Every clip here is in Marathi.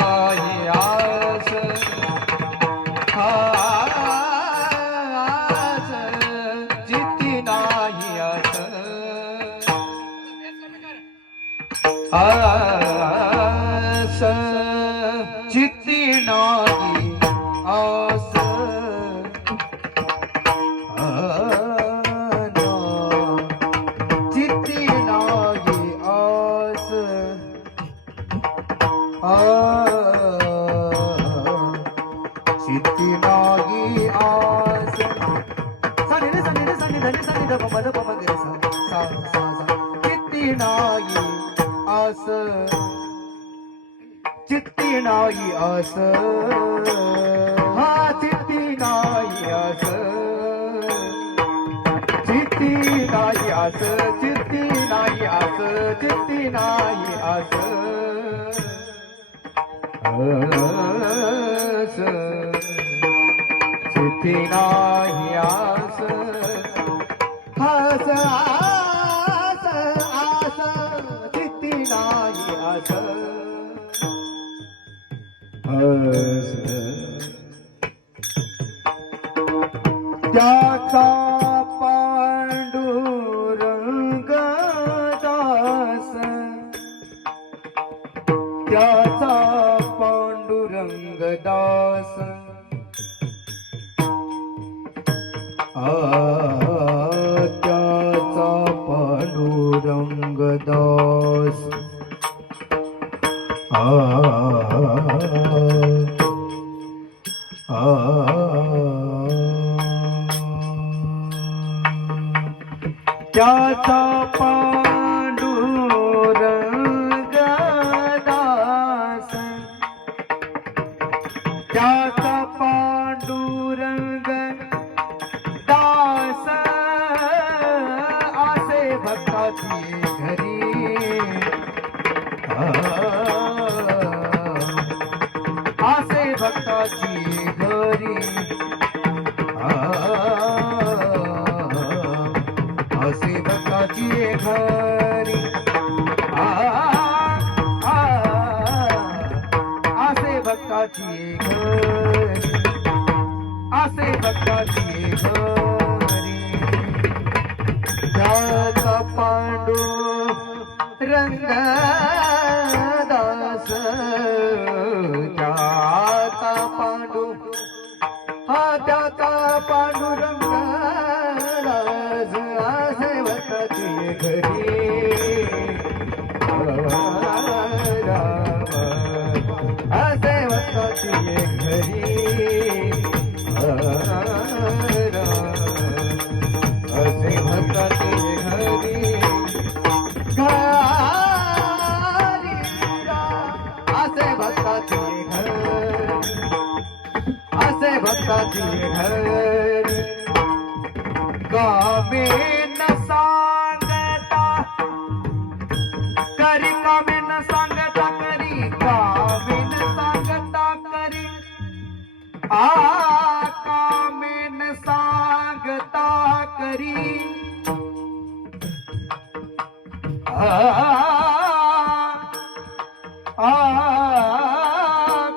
नाही आस आस चित्ती नाही आस आस चित्ती नाही आस चित्ती नाही आस चित्ती नाही आस सानी रे सानी रे सानी धनी सानी ध पम ध पम ग रे सा सा सा चित्ती नाही आस चित्ती नाही आस हा चित्ती नाही आस चित्ती नाही आस चित्ती नाही आस चित्ती नाही आस चित्ती नाही आस आस आस आस चित्ती नाही आस आस त्याचा पांडुरंग दास त्याचा पांडुरंग दास त्याचा पांडुरंग दास त्याचा पांडुरंग दास त्याचा पांडुरंग दास आसे भक्ताची घरी आसे भक्ताची घरी आसे भक्ताची घरी आसे भक्ताची घरी आसे भक्ताची घरी त्याचा पांडू रंग दास त्याचा पांडू हा त्याचा पांडुरंग दास आसे भक्ताची घरी आसे भक्ताची घरी असे भक्ताची घरी असे भक्ताची घरी असे भक्ताची घरी कामे न सांगता करी कामे न सांगता करी कामे न सांगता करी कामे न सांगता करी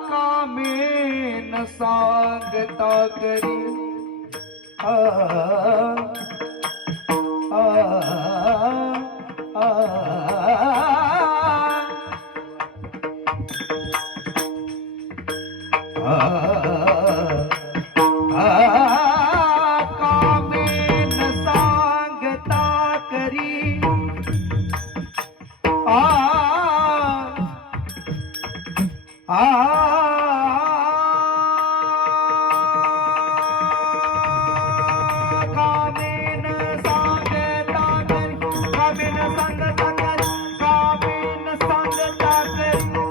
कामे न सांगता करी कामे न सांगता करी कामेन सांगता करी कामेन सांगता करी कामेन सांगता करी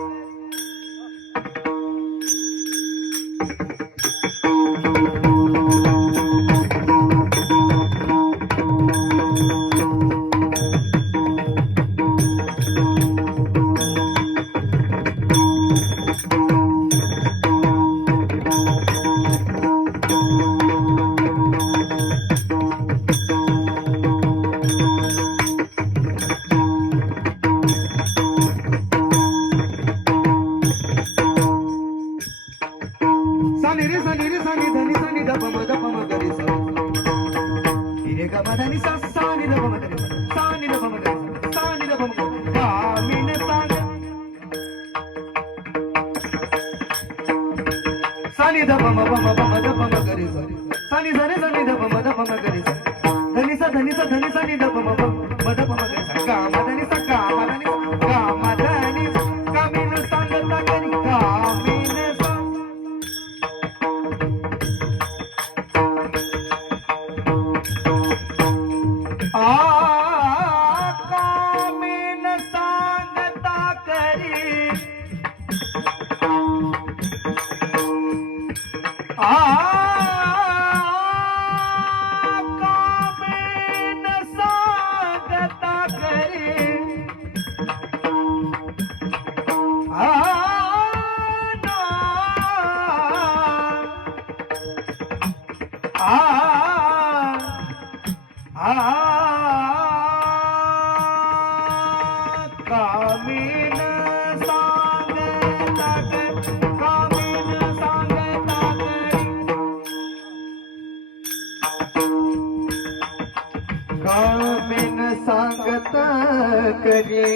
धनी सा सा नि ध पम गरे सा नि ध पम गरे सा नि ध पम कामिन सांग सा नि ध पम ध पम गरे सा नि ध पम गरे सा धनी सा नि ध पम ध पम गरे सा गा मा धनी सा गा मा धनी सा गा मा धनी सा कामिन सांगता करी कामिन सांग कामिन सांगता करी कामिन सांगता करी कामिन सांगता कामिन सांगता कामिन सांगता करी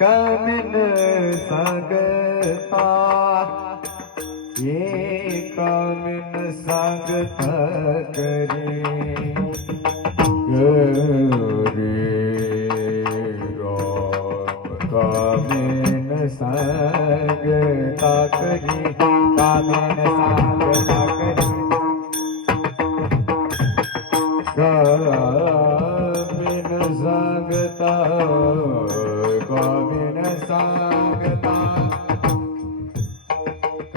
कामिन सांगता ये कामिन सांगता करी कामिन सांगता करी कामिन सांगता करी कामिन सांगता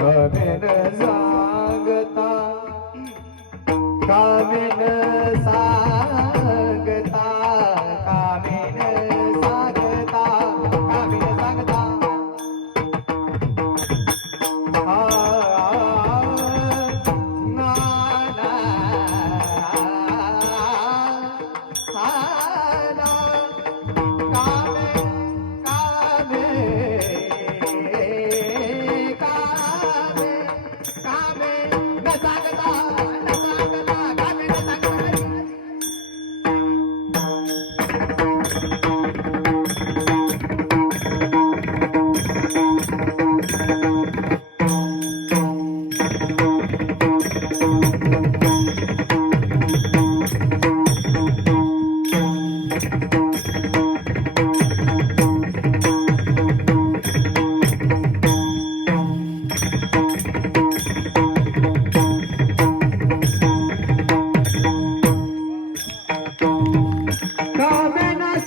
कामिन सांगता कामिन सांगता कामिन सांगता कामिन सांगता कामिन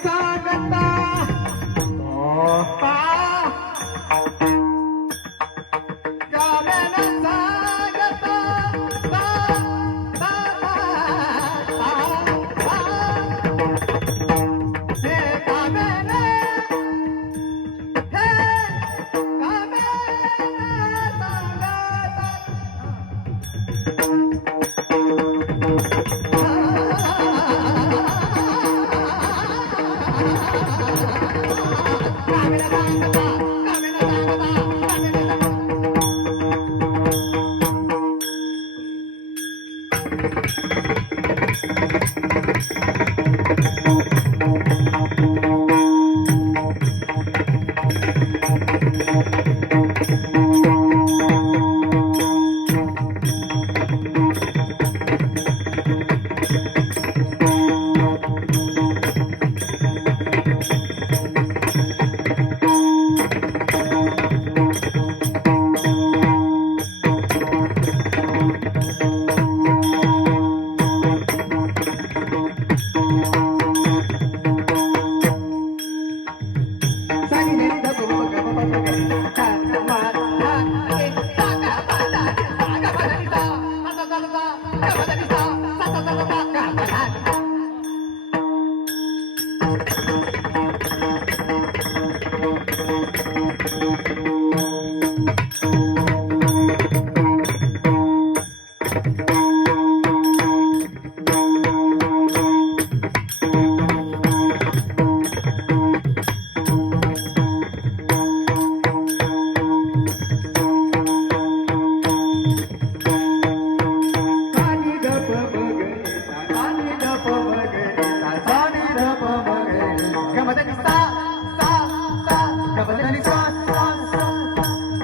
सांगता ना ना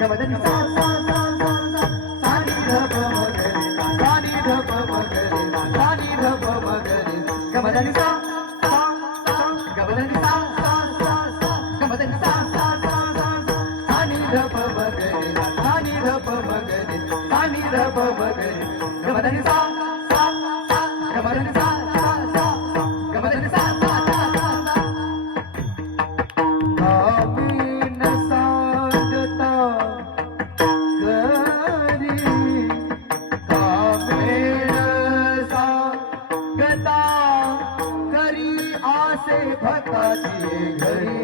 गमदनी सा सा सा सा सा सा नी ध प म ग रे सा नी ध प म ग रे सा नी ध प म ग रे गमदनी सा सा सा गमदनी सा सा सा सा गमदनी सा सा सा सा सा नी ध प म ग रे सा नी ध प म ग रे सा नी ध प म ग रे गमदनी सा सा सा गमदनी सा सा सा गमदनी सा सा सा सा कामीन सांगता घरी कामीन सांगता घरी आसे भक्ताची घरी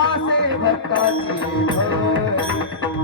आसे भक्ताची घरी